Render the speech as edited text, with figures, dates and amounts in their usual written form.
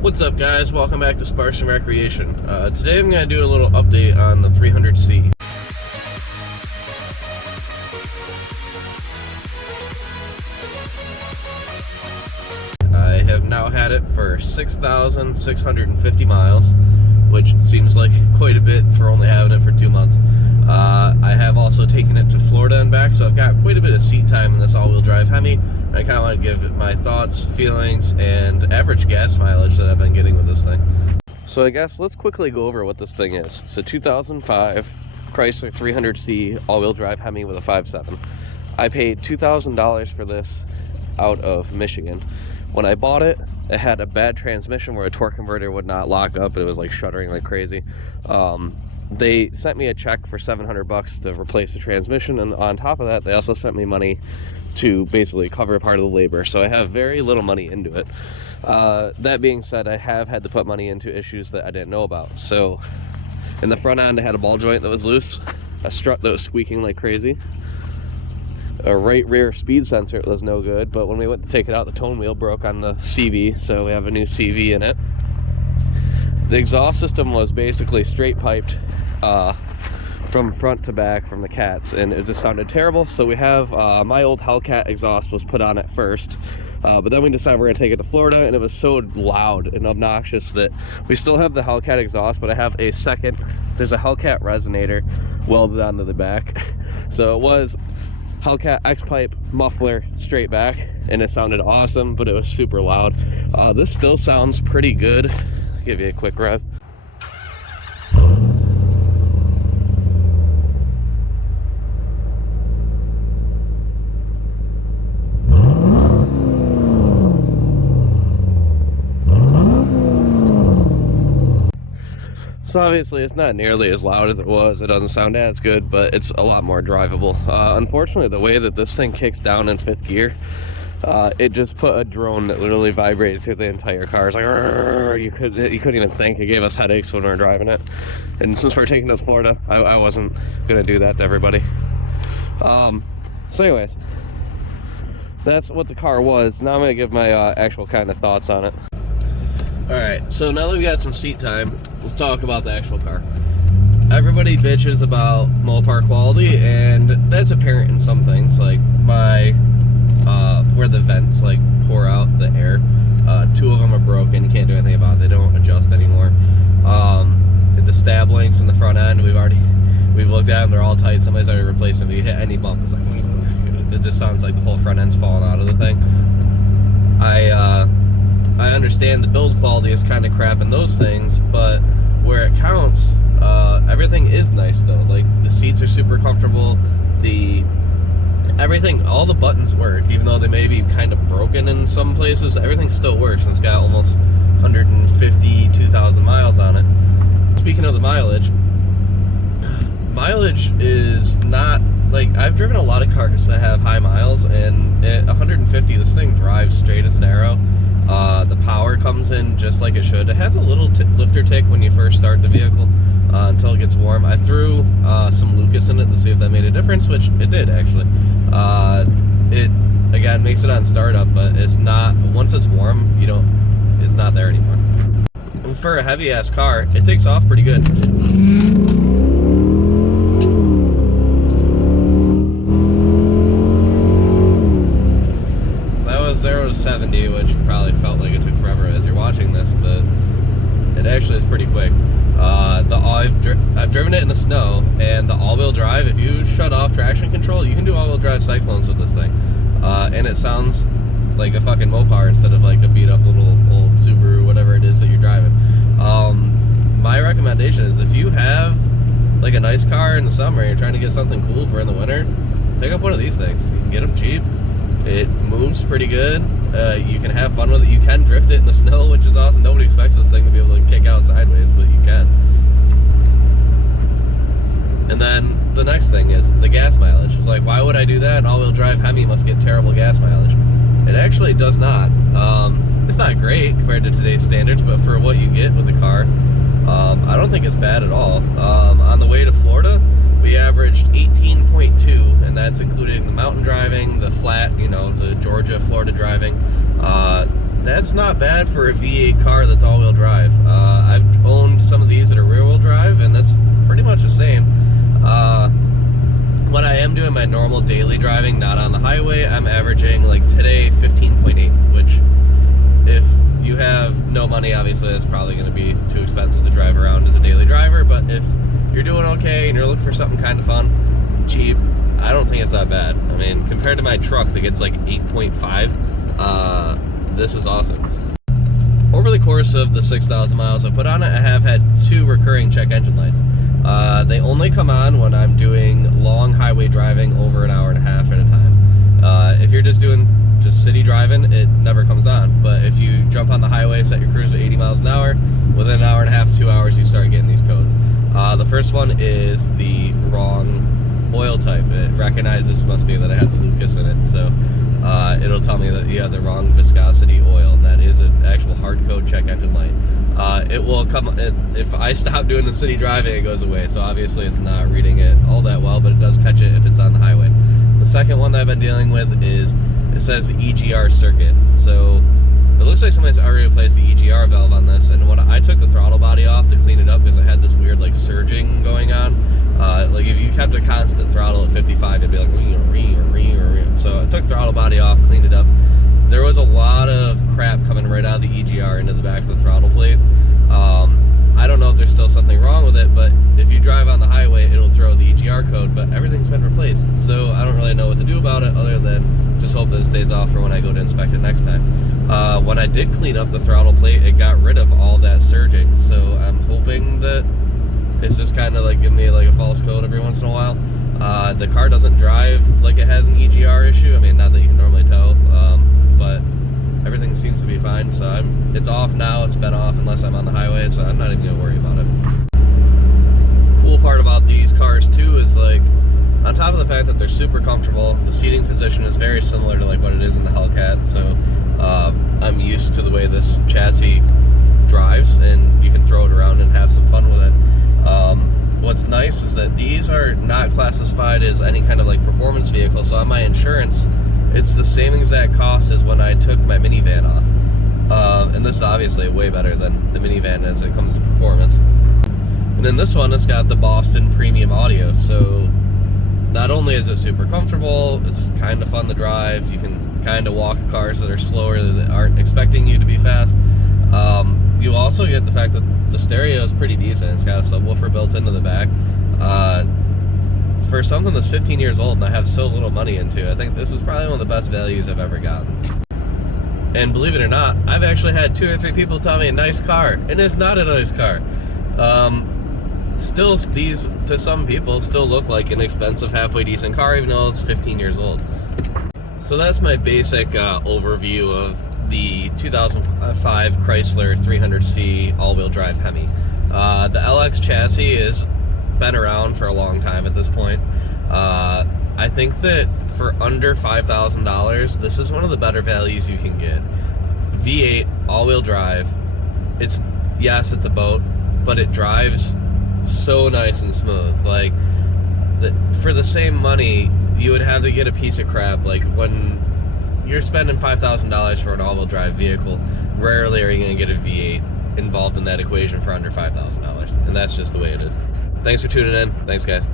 What's up, guys? Welcome back to Sparks and Recreation. Today I'm going to do a little update on the 300C. I have now had it for 6,650 miles, which seems like quite a bit for only having it for 2 months. I have also taken it to Florida and back, so I've got quite a bit of seat time in this all-wheel drive Hemi. And I kind of want to give it my thoughts, feelings, and average gas mileage that I've been getting with this thing. So I guess let's quickly go over what this thing is. It's a 2005 Chrysler 300C all-wheel drive Hemi with a 5.7. I paid $2,000 for this out of Michigan. When I bought it, it had a bad transmission where a torque converter would not lock up. It was like shuddering like crazy. They sent me a check for $700 to replace the transmission, and on top of that, they also sent me money to basically cover part of the labor. So I have very little money into it. That being said, I have had to put money into issues that I didn't know about. So in the front end, I had a ball joint that was loose, a strut that was squeaking like crazy, a right rear speed sensor was no good, but when we went to take it out, the tone wheel broke on the CV, so we have a new CV in it. The exhaust system was basically straight piped from front to back from the cats, and it just sounded terrible. So we have my old Hellcat exhaust was put on at first, but then we decided we're going to take it to Florida, and it was so loud and obnoxious that we still have the Hellcat exhaust, but I have a second, there's a Hellcat resonator welded onto the back. So it was Hellcat X-pipe muffler straight back, and it sounded awesome, but it was super loud. This still sounds pretty good. I'll give you a quick rev. So obviously it's not nearly as loud as it was. It doesn't sound as good, but it's a lot more drivable. Unfortunately, the way that this thing kicks down in 5th gear, it just put a drone that literally vibrated through the entire car. It's like, you couldn't even think. It gave us headaches when we were driving it. And since we're taking it to Florida, I wasn't gonna do that to everybody. So anyways, that's what the car was. Now I'm gonna give my actual kind of thoughts on it. Alright, so now that we got some seat time, let's talk about the actual car. Everybody bitches about Mopar quality, and that's apparent in some things, like where the vents like pour out the air. 2 of them are broken, you can't do anything about it, they don't adjust anymore. The stab links in the front end, we've looked at them, they're all tight, somebody's already replaced them. If you hit any bump, it's like, it just sounds like the whole front end's falling out of the thing. I understand the build quality is kind of crap in those things, but where it counts, everything is nice though. Like, the seats are super comfortable, everything, all the buttons work, even though they may be kind of broken in some places, everything still works, and it's got almost 152,000 miles on it. Speaking of the mileage is not, like, I've driven a lot of cars that have high miles, and at 150, this thing drives straight as an arrow. The power comes in just like it should. It has a little lifter tick when you first start the vehicle until it gets warm. I threw some Lucas in it to see if that made a difference, which it did actually. It again makes it on startup, but it's not, once it's warm, it's not there anymore. And for a heavy ass car, it takes off pretty good. That was 0 to 70, which probably felt like it took forever as you're watching this, but it actually is pretty quick. I've driven it in the snow, and the all-wheel drive, if you shut off traction control, you can do all-wheel drive cyclones with this thing. And it sounds like a fucking Mopar instead of like a beat-up little old Subaru, whatever it is that you're driving. My recommendation is, if you have like a nice car in the summer and you're trying to get something cool for in the winter, pick up one of these things. You can get them cheap. It moves pretty good. You can have fun with it. You can drift it in the snow, which is awesome. Nobody expects this thing to be able to kick out sideways, but you can. And then the next thing is the gas mileage. It's like, why would I do that? An all-wheel drive Hemi must get terrible gas mileage. It actually does not. It's not great compared to today's standards, but for what you get with the car, I don't think it's bad at all. On the way to Florida, we averaged 18.2, and that's including the mountain driving, the flat, the Georgia, Florida driving. that's not bad for a V8 car that's all-wheel drive. I've owned some of these that are rear-wheel drive, and that's pretty much the same. When I am doing my normal daily driving, not on the highway, I'm averaging, like today, 15.8, which if you have no money, obviously that's probably going to be too expensive to drive around as a daily driver, but if you're doing okay and you're looking for something kind of fun, cheap, I don't think it's that bad. I mean, compared to my truck that gets like 8.5, this is awesome. Over the course of the 6,000 miles I put on it, I have had 2 recurring check engine lights. They only come on when I'm doing long highway driving over an hour and a half at a time. If you're just doing city driving, it never comes on. But if you jump on the highway, set your cruise at 80 miles an hour, within an hour and a half, 2 hours, you start getting these codes. The first one is the wrong oil type. It recognizes, must be that I have the Lucas in it, so it'll tell me that you have the wrong viscosity oil, and that is an actual hard code check engine light. It will come, if I stop doing the city driving, it goes away, so obviously it's not reading it all that well, but it does catch it if it's on the highway. The second one that I've been dealing with is, it says Egr Circuit, so it looks like somebody's already replaced the EGR valve on this, and when I took the throttle body off to clean it up because it had this weird like surging going on, like if you kept a constant throttle at 55, it'd be like so I took the throttle body off, cleaned it up. There was a lot of crap coming right out of the EGR into the back of the throttle plate. I don't know if there's still something wrong with it, but if you drive on the highway, it'll throw the EGR code, but everything's been replaced, so I don't really know what to do about it other than just hope that it stays off for when I go to inspect it next time. When I did clean up the throttle plate, it got rid of all that surging, so I'm hoping that it's just kind of like giving me like a false code every once in a while. The car doesn't drive like it has an EGR issue. I mean, not that you can normally tell, but everything seems to be fine, so it's off now. It's been off unless I'm on the highway, so I'm not even going to worry about it. Cool part about these cars too is, like, on top of the fact that they're super comfortable, the seating position is very similar to like what it is in the Hellcat, so I'm used to the way this chassis drives, and you can throw it around and have some fun with it. What's nice is that these are not classified as any kind of like performance vehicle, so on my insurance, it's the same exact cost as when I took my minivan off. And this is obviously way better than the minivan as it comes to performance. And then this one, it's got the Boston premium audio, so not only is it super comfortable, it's kind of fun to drive, you can kind of walk cars that are slower, that aren't expecting you to be fast. You also get the fact that the stereo is pretty decent. It's got a subwoofer built into the back. For something that's 15 years old and I have so little money into, I think this is probably one of the best values I've ever gotten. And believe it or not, I've actually had 2 or 3 people tell me a nice car, and it's not a nice car. Still, these, to some people, still look like an expensive, halfway decent car, even though it's 15 years old. So that's my basic overview of the 2005 Chrysler 300C all-wheel drive Hemi. The LX chassis has been around for a long time at this point. I think that for under $5,000, this is one of the better values you can get. V8, all-wheel drive. Yes, it's a boat, but it drives so nice and smooth. Like, for the same money, you would have to get a piece of crap. Like, when you're spending $5,000 for an all-wheel drive vehicle, rarely are you going to get a V8 involved in that equation for under $5,000, and that's just the way it is. Thanks for tuning in. Thanks, guys.